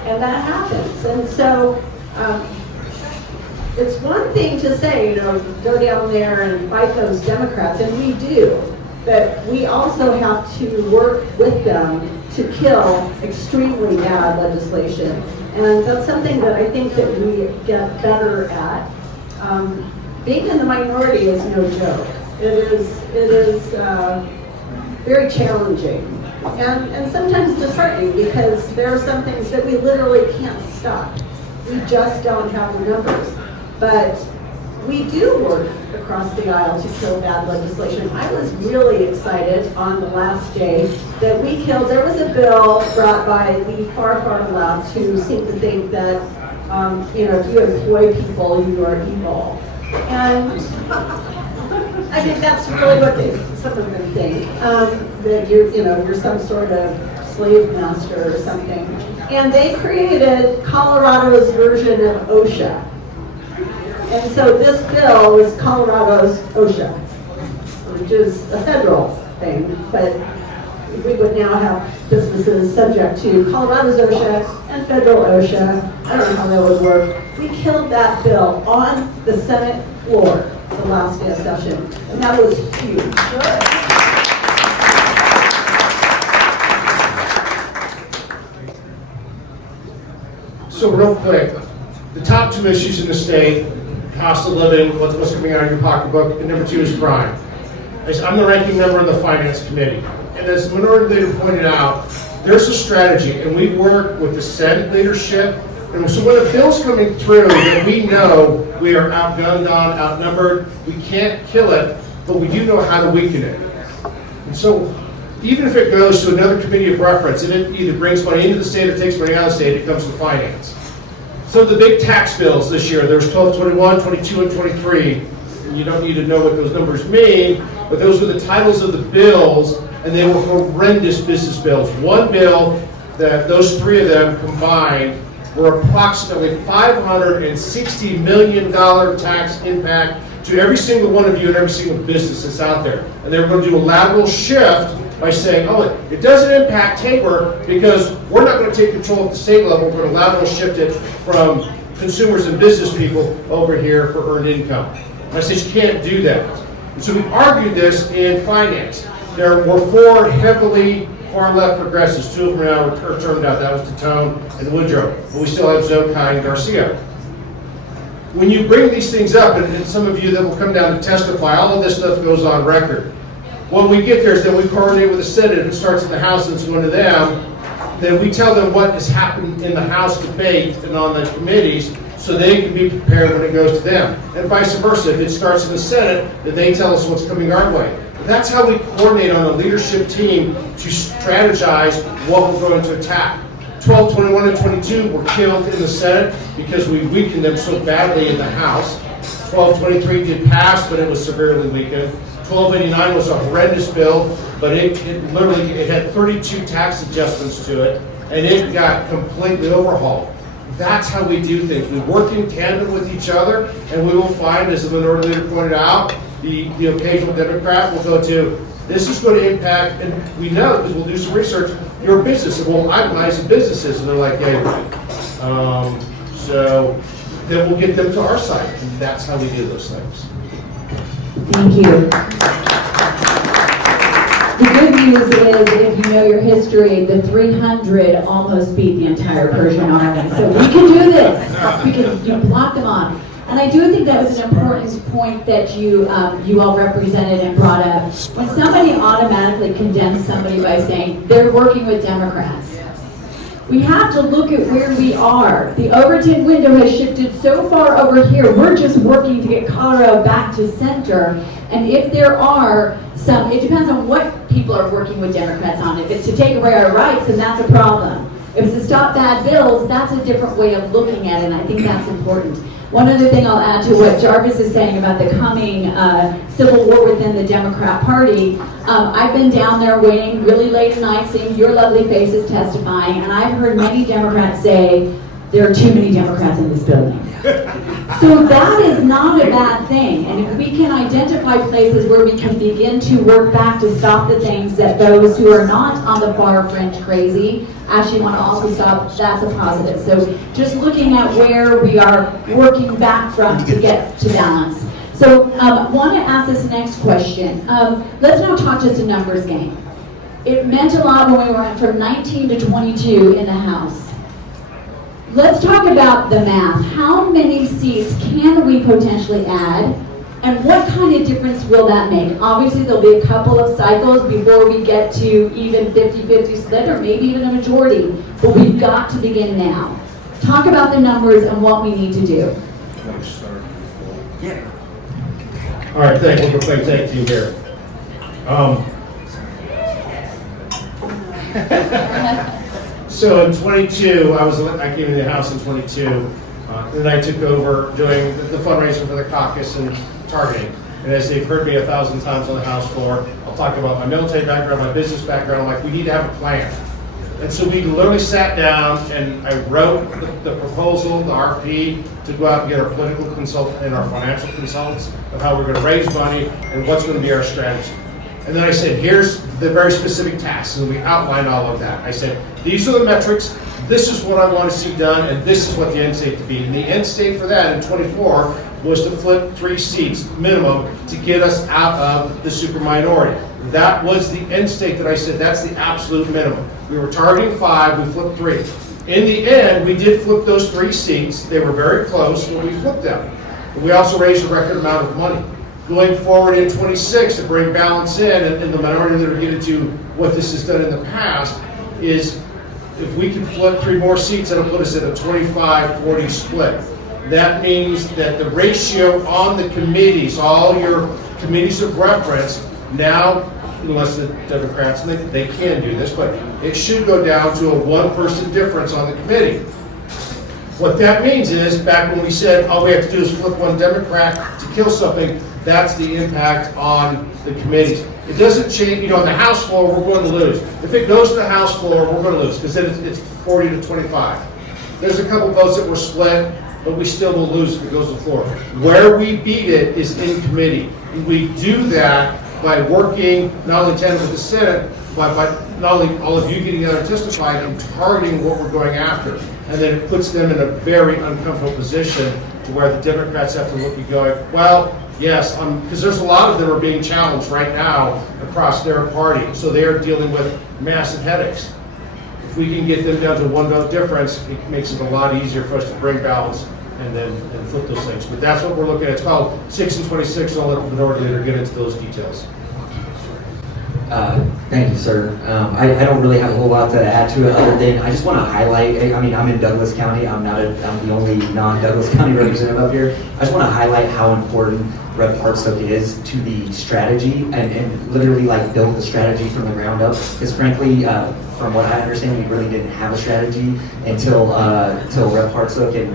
and that happens. And so it's one thing to say, go down there and fight those Democrats, and we do, but we also have to work with them to kill extremely bad legislation. And that's something that I think that we get better at. Being in the minority is no joke. It is very challenging and sometimes disheartening, because there are some things that we literally can't stop. We just don't have the numbers. But we do work across the aisle to kill bad legislation. I was really excited on the last day that we killed, there was a bill brought by the far, far left who seem to think that, if you employ people, you are evil. And I think that's really what some of them think, that you're some sort of slave master or something. And they created Colorado's version of OSHA. And so this bill is Colorado's OSHA, which is a federal thing, but we would now have businesses subject to Colorado's OSHA and federal OSHA. I don't know how that would work. We killed that bill on the Senate floor the last day of session, and that was huge. So real quick, the top two issues in the state, cost of living, what's coming out of your pocketbook, and number two is crime. I'm the ranking member of the Finance Committee. And as the Minority Leader pointed out, there's a strategy, and we work with the Senate leadership. And so when a bill's coming through that we know we are outgunned on, outnumbered, we can't kill it, but we do know how to weaken it. And so even if it goes to another committee of reference, and it either brings money into the state or takes money out of the state, it comes to finance. So the big tax bills this year, there's 1221, 22, and 23. And you don't need to know what those numbers mean, but those were the titles of the bills, and they were horrendous business bills. One bill, that those three of them combined, were approximately $560 million tax impact to every single one of you and every single business that's out there. And they were going to do a lateral shift by saying, oh, it doesn't impact Tabor because we're not going to take control at the state level. We're going to lateral shift it from consumers and business people over here for earned income. And I said, you can't do that. And so we argued this in finance. There were four heavily far-left progressives. Two of them now are termed out. That was Tatone and Woodrow. But we still have Zokai and Garcia. When you bring these things up, and some of you that will come down to testify, all of this stuff goes on record. When we get there, then we coordinate with the Senate. If it starts in the House and it's going to them, then we tell them what is happening in the House debate and on the committees so they can be prepared when it goes to them. And vice versa. If it starts in the Senate, then they tell us what's coming our way. That's how we coordinate on a leadership team to strategize what we're going to attack. 12, 21, and 22 were killed in the Senate because we weakened them so badly in the House. 1223 did pass, but it was severely weakened. 1289 was a horrendous bill, but it had 32 tax adjustments to it, and it got completely overhauled. That's how we do things. We work in tandem with each other, and we will find, as the Minority Leader pointed out, the occasional Democrat will go to, this is going to impact, and we know because we'll do some research, your business, and we'll itemize the businesses, and they're like, yeah, you're right. So then we'll get them to our side, and that's how we do those things. Thank you. The good news is, if you know your history, the 300 almost beat the entire Persian army. So we can do this. We can block them on. And I do think that was an important point that you all represented and brought up. When somebody automatically condemns somebody by saying they're working with Democrats, we have to look at where we are. The Overton window has shifted so far over here. We're just working to get Colorado back to center. And if there are some, it depends on what people are working with Democrats on. If it's to take away our rights, then that's a problem. If it's to stop bad bills, that's a different way of looking at it, and I think that's important. One other thing I'll add to what Jarvis is saying about the coming civil war within the Democrat Party. I've been down there waiting really late at night, seeing your lovely faces testifying, and I've heard many Democrats say, there are too many Democrats in this building. So that is not a bad thing, and if we can identify places where we can begin to work back to stop the things that those who are not on the far fringe crazy actually want to also stop, that's a positive. So just looking at where we are working back from to get to balance. So I want to ask this next question. Let's now talk just a numbers game. It meant a lot when we went from 19 to 22 in the House. Let's talk about the math. How many seats can we potentially add? And what kind of difference will that make? Obviously, there'll be a couple of cycles before we get to even 50-50 split, or maybe even a majority. But we've got to begin now. Talk about the numbers and what we need to do. All right, thanks. We'll play tag team here. So in 22, I came into the House in 22, and then I took over doing the fundraising for the Caucus and targeting. And as they've heard me 1,000 times on the House floor, I'll talk about my military background, my business background. I'm like, we need to have a plan. And so we literally sat down and I wrote the proposal, the RFP, to go out and get our political consultant and our financial consultants of how we're going to raise money and what's going to be our strategy. And then I said, here's the very specific tasks, and we outlined all of that. I said, these are the metrics, this is what I want to see done, and this is what the end state to be. And the end state for that in 24 was to flip 3 seats minimum to get us out of the super minority. That was the end state that I said, that's the absolute minimum. We were targeting 5, we flipped 3. In the end, we did flip those 3 seats. They were very close, and we flipped them. But we also raised a record amount of money. Going forward in 26 to bring balance in, and the minority leader get into what this has done in the past, is if we can flip 3 more seats, that'll put us at a 25-40 split. That means that the ratio on the committees, all your committees of reference, now, unless the Democrats, they can do this, but it should go down to a 1-person difference on the committee. What that means is, back when we said all we have to do is flip 1 Democrat to kill something, that's the impact on the committees. It doesn't change, on the House floor, we're going to lose. If it goes to the House floor, we're going to lose, because then it's 40 to 25. There's a couple votes that were split, but we still will lose if it goes to the floor. Where we beat it is in committee. We do that by working not only tandem with the Senate, but by not only all of you getting out and testifying and targeting what we're going after. And then it puts them in a very uncomfortable position to where the Democrats have to look and go, well, yes, because there's a lot of them are being challenged right now across their party. So they are dealing with massive headaches. If we can get them down to 1 vote difference, it makes it a lot easier for us to bring balance and then flip those things. But that's what we're looking at. It's called 6 and 26. I'll let the minority leader get into those details. Thank you, sir. I don't really have a whole lot to add to it other than I just want to highlight, I'm in Douglas County. I'm the only non-Douglas County representative up here. I just want to highlight how important Rep. Hartsook is to the strategy and literally like build the strategy from the ground up. Because frankly, from what I understand, we really didn't have a strategy until Rep. Hartsook and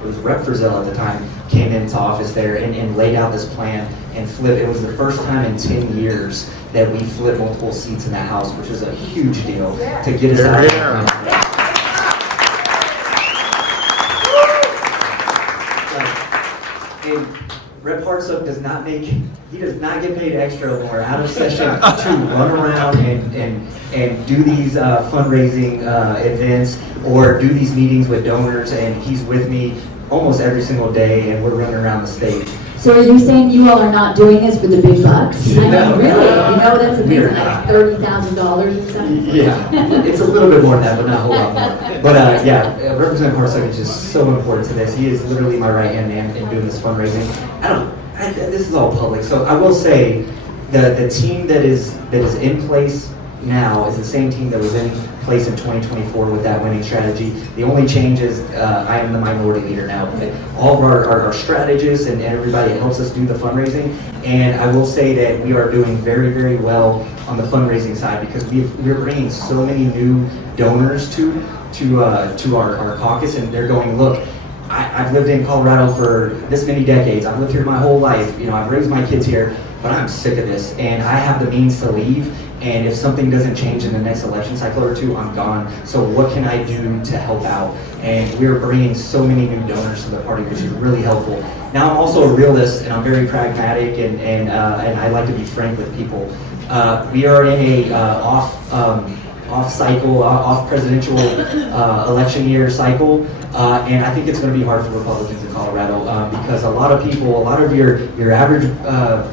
it was Rep. Frizell at the time came into office there and laid out this plan and flipped. It was the first time in 10 years that we flipped multiple seats in that house, which is a huge deal to get us out of And Rep. Hartsook does not get paid extra when we're out of session to run around and do these fundraising events or do these meetings with donors, and he's with me almost every single day, and we're running around the state. So are you saying you all are not doing this for the big bucks? I mean, No. really? That's We're amazing, not. like $30,000 or something? Yeah, it's a little bit more than that, but not a whole lot more. But Representative Hartsook is just so important to this. He is literally my right-hand man in doing this fundraising. This is all public, so I will say the team that is in place now is the same team that was in place in 2024 with that winning strategy. The only change is I am the minority leader now. All of our strategists and everybody helps us do the fundraising. And I will say that we are doing very, very well on the fundraising side because we're bringing so many new donors to our caucus, and they're going, look, I've lived in Colorado for this many decades. I've lived here my whole life. I've raised my kids here, but I'm sick of this, and I have the means to leave. And if something doesn't change in the next election cycle or two, I'm gone. So what can I do to help out? And we're bringing so many new donors to the party, which is really helpful. Now I'm also a realist, and I'm very pragmatic, and I like to be frank with people. We are in a off presidential election year cycle, and I think it's going to be hard for Republicans in Colorado because a lot of your average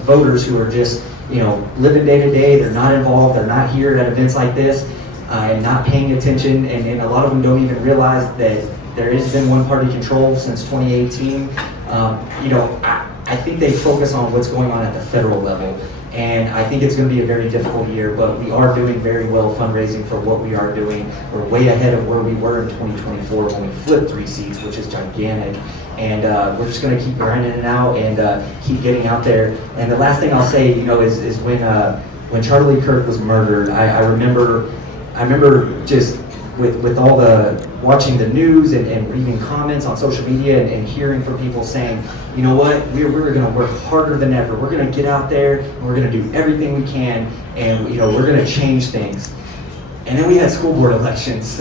voters who are just living day to day, they're not involved, they're not here at events like this, and not paying attention, and a lot of them don't even realize that there has been one-party control since 2018. I think they focus on what's going on at the federal level, and I think it's going to be a very difficult year, but we are doing very well fundraising for what we are doing. We're way ahead of where we were in 2024 when we flipped 3 seats, which is gigantic. And we're just going to keep grinding it out and keep getting out there. And the last thing I'll say, is when Charlie Kirk was murdered, I remember just with all the watching the news and reading comments on social media and hearing from people saying, you know what, we're going to work harder than ever. We're going to get out there and we're going to do everything we can, and we're going to change things. And then we had school board elections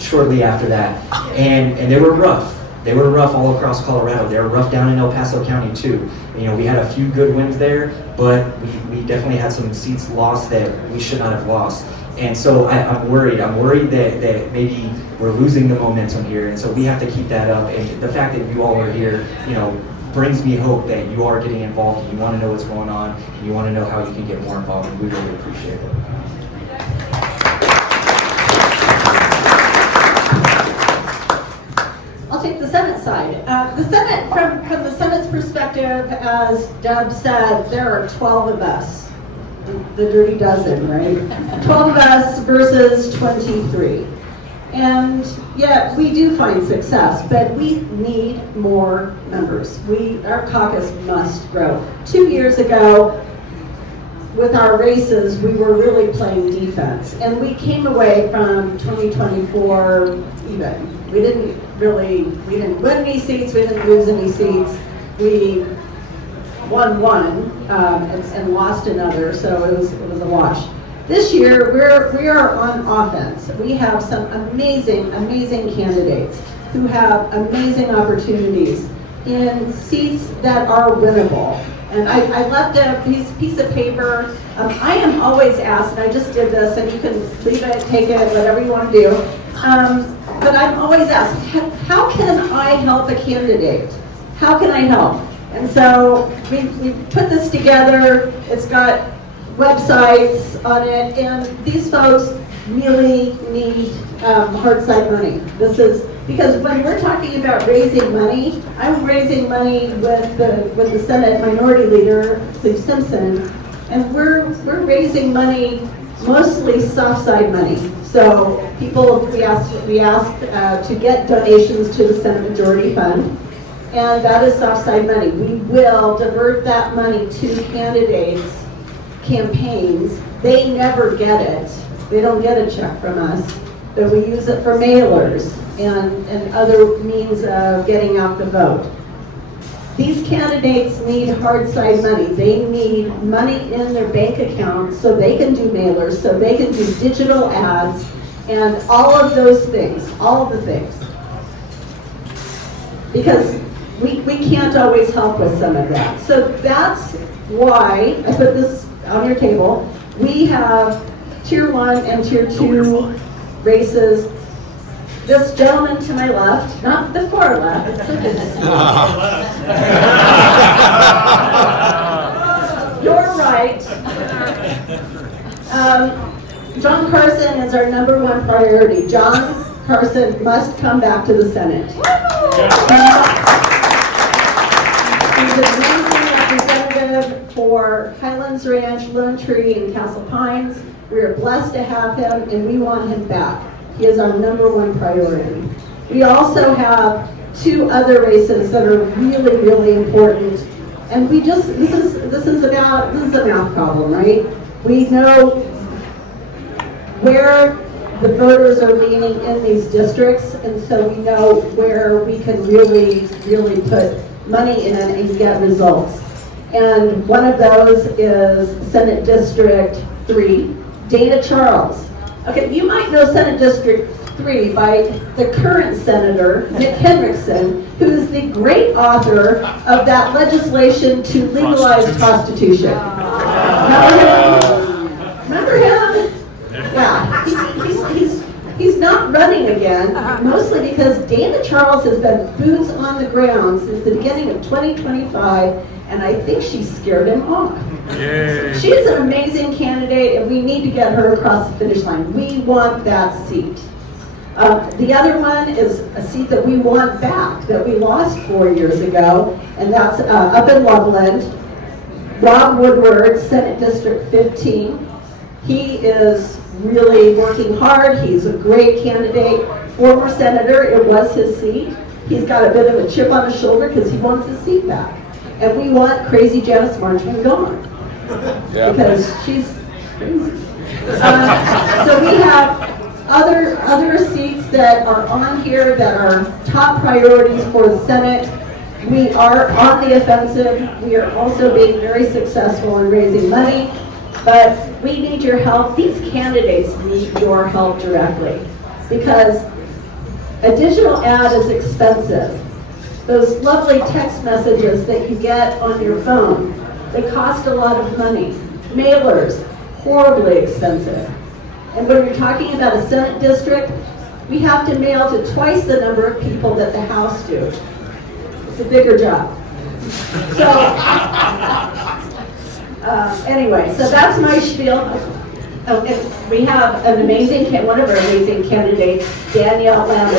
shortly after that, and they were rough. They were rough all across Colorado. They were rough down in El Paso County too. We had a few good wins there, but we definitely had some seats lost that we should not have lost. And so I'm worried. I'm worried that maybe we're losing the momentum here. And so we have to keep that up. And the fact that you all are here, brings me hope that you are getting involved and you want to know what's going on and you want to know how you can get more involved. And we really appreciate it. perspective, as Deb said, there are 12 of us. The dirty dozen, right? 12 of us versus 23. And yeah, we do find success, but we need more members. Our caucus must grow. 2 years ago, with our races, we were really playing defense, and we came away from 2024 even. We didn't win any seats, we didn't lose any seats. We won one and lost another, so it was a wash. This year, we are on offense. We have some amazing candidates who have amazing opportunities in seats that are winnable. And I left a piece of paper. I am always asked, and I just did this, and you can leave it, take it, whatever you want to do. But I'm always asked, how can I help a candidate? How can I help? And so we put this together. It's got websites on it, and these folks really need hard side money. This is because when we're talking about raising money, I'm raising money with the Senate Minority Leader, Cleve Simpson, and we're raising money, mostly soft side money. So we ask to get donations to the Senate Majority Fund, and that is soft side money. We will divert that money to candidates' campaigns. They never get it. They don't get a check from us, but we use it for mailers and other means of getting out the vote. These candidates need hard side money. They need money in their bank account so they can do mailers, so they can do digital ads, and all of those things, all of the things. Because we can't always help with some of that. So that's why I put this on your table. We have Tier 1 and Tier 2 races. This gentleman to my left, not the far left, it's so good to see you. Your right. John Carson is our #1 priority. John Carson must come back to the Senate. He's an amazing representative for Highlands Ranch, Lone Tree, and Castle Pines. We are blessed to have him, and we want him back. He is our #1 priority. We also have 2 other races that are really, really important. And this is a math problem, right? We know where the voters are leaning in these districts, and so we know where we can really, really put money in and get results. And one of those is Senate District 3, Dana Charles. Okay, you might know Senate District 3 by the current Senator, Nick Hendrickson, who is the great author of that legislation to legalize prostitution. Remember him? Yeah, he's not running again, mostly because Dana Charles has been boots on the ground since the beginning of 2025, and I think she scared him off. Yay. She's an amazing candidate, and we need to get her across the finish line. We want that seat. The other one is a seat that we want back, that we lost 4 years ago, and that's up in Loveland. Rob Woodward, Senate District 15. He is really working hard. He's a great candidate. Former senator, it was his seat. He's got a bit of a chip on his shoulder because he wants his seat back. And we want crazy Janice Marchman gone. Because she's crazy. So we have other seats that are on here that are top priorities for the Senate. We are on the offensive. We are also being very successful in raising money. But we need your help. These candidates need your help directly. Because a digital ad is expensive. Those lovely text messages that you get on your phone, they cost a lot of money. Mailers, horribly expensive. And when you're talking about a Senate district, we have to mail to twice the number of people that the House do. It's a bigger job. So, anyway, so that's my spiel. We have an amazing, one of our amazing candidates, Danielle Lamb.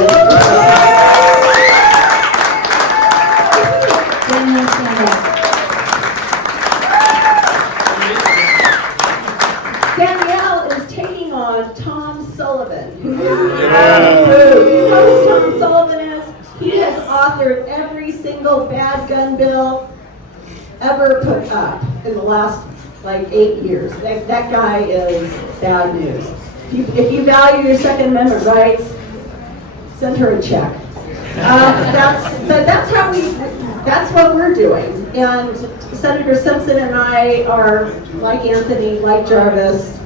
gun bill ever put up in the last like 8 years. That guy is bad news. If you value your Second Amendment rights, send her a check. That's what we're doing. And Senator Simpson and I are like Anthony, like Jarvis.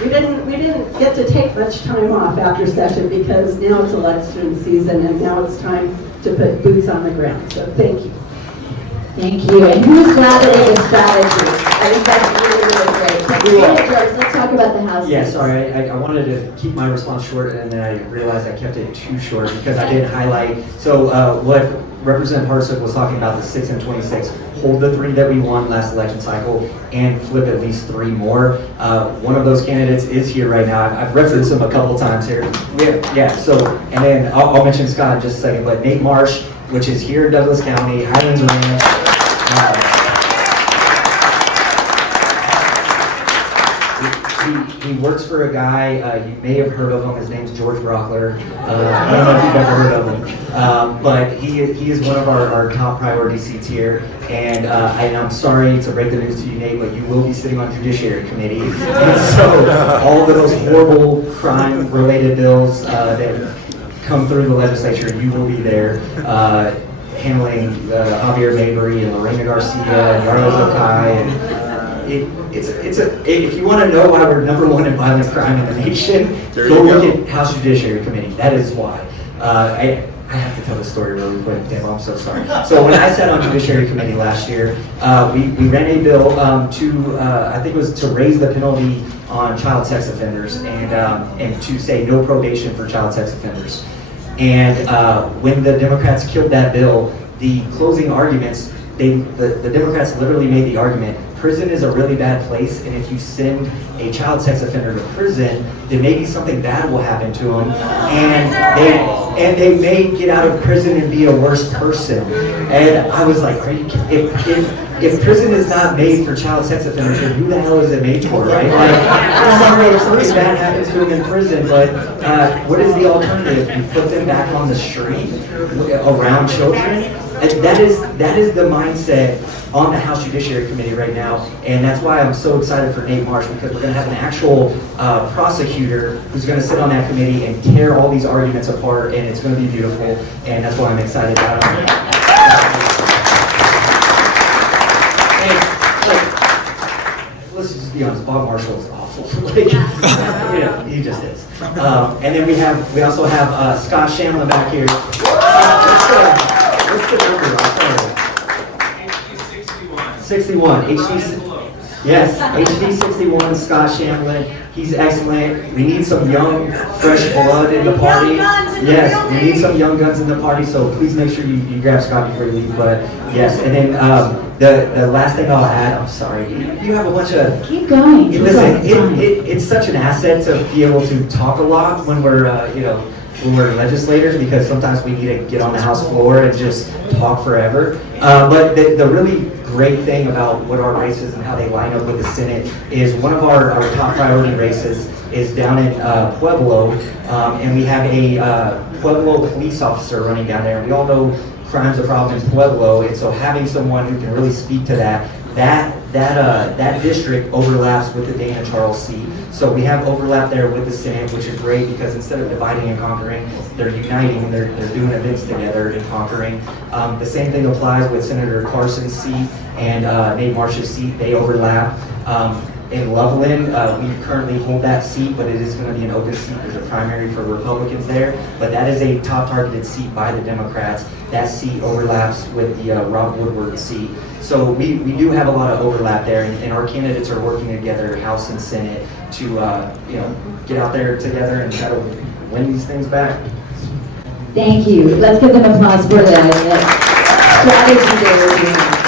We didn't get to take much time off after session because now it's election season and now it's time to put boots on the ground. So thank you. Thank you. And who's gathering a strategy? I think that's really great. But George, let's talk about the House. Yeah, sorry, I wanted to keep my response short, and then I realized I kept it too short because I didn't highlight. So what Representative Hartsook was talking about, the 6 and 26, hold the 3 that we won last election cycle and flip at least 3 more. One of those candidates is here right now. I've referenced him a couple times here. Yeah, so, and then I'll mention Scott in just a second, but Nate Marsh, which is here in Douglas County, Highlands Ranch. He works for a guy, you may have heard of him, his name's George Brockler. I don't know if you've ever heard of him. But he is one of our top priority seats here. And I'm sorry to break the news to you, Nate, but you will be sitting on Judiciary Committee. And so all of those horrible crime-related bills that come through the legislature, you will be there. Handling Javier Mabry and Lorena Garcia and Jarvis and if you want to know why we're #1 in violent crime in the nation, go look at House Judiciary Committee. That is why. I have to tell the story really quick, Tim. I'm so sorry. So when I sat on Judiciary Committee last year, we ran a bill to I think it was to raise the penalty on child sex offenders and to say no probation for child sex offenders. And when the Democrats killed that bill, the closing arguments, the Democrats literally made the argument, prison is a really bad place, and if you send a child sex offender to prison, then maybe something bad will happen to them, and they may get out of prison and be a worse person. And I was like, if prison is not made for child sex offenders, then who the hell is it made for, right? Like, I'm sorry if something bad happens to them in prison, but what is the alternative? You put them back on the street around children? And that is the mindset on the House Judiciary Committee right now, and that's why I'm so excited for Nate Marsh, because we're going to have an actual prosecutor who's going to sit on that committee and tear all these arguments apart, and it's going to be beautiful, and that's why I'm excited about it. Let's just be honest, Bob Marshall is awful. He just is. And then we also have Scott Shamlin back here. What's the number? I'm sorry. HD 61. 61. Yes, HD 61, Scott Shamlin. He's excellent. We need some young, fresh blood in the party. Yes, we need some young guns in the party, so please make sure you grab Scott before you leave. But yes, and then the last thing I'll add, I'm sorry, you have a bunch of... Keep going. Listen, it's such an asset to be able to talk a lot when we're, when we're legislators, because sometimes we need to get on the House floor and just talk forever. But the really great thing about what our races and how they line up with the Senate is one of our top priority races is down in Pueblo, and we have a Pueblo police officer running down there. We all know crime's a problem in Pueblo, and so having someone who can really speak to that district overlaps with the Dana Charles seat. So we have overlap there with the Senate, which is great because instead of dividing and conquering, they're uniting and they're doing events together and conquering. The same thing applies with Senator Carson's seat and Nate Marsh's seat. They overlap. In Loveland, we currently hold that seat, but it is going to be an open seat. There's a primary for Republicans there, but that is a top targeted seat by the Democrats. That seat overlaps with the Rob Woodward seat. So we do have a lot of overlap there, and our candidates are working together, House and Senate, to get out there together and try to win these things back. Thank you. Let's give them applause for the strategy they were doing.